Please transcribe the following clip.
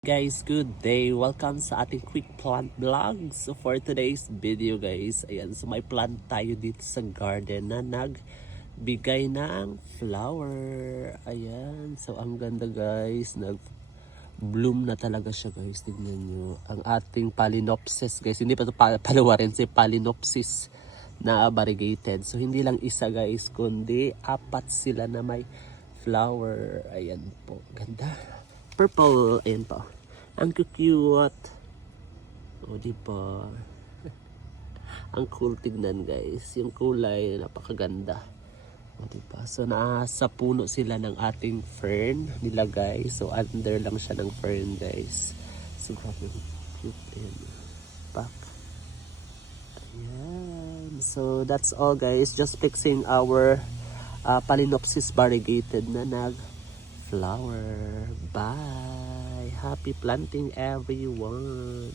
Guys, good day. Welcome sa ating quick plant vlog. So for today's video guys, ayan, so may plant tayo dito sa garden na nagbigay ng flower. Ayan, so ang ganda guys, nag-bloom na talaga siya guys. Tignan nyo, ang ating Phalaenopsis guys, hindi pa ito Phalaenopsis, Phalaenopsis na variegated. So hindi lang isa guys, kundi apat sila na may flower. Ayan po, ganda. Purple, ayan po. Ang cute. O, diba? Ang cool tignan, guys. Yung kulay, napakaganda. O, diba? So, nasa puno sila ng ating fern nila, guys. So, under lang siya ng fern, guys. So, grabe. Cute. Ayan. Back. Ayan. So, that's all, guys. Just fixing our Phalaenopsis variegated na flower. Bye. Happy planting everyone.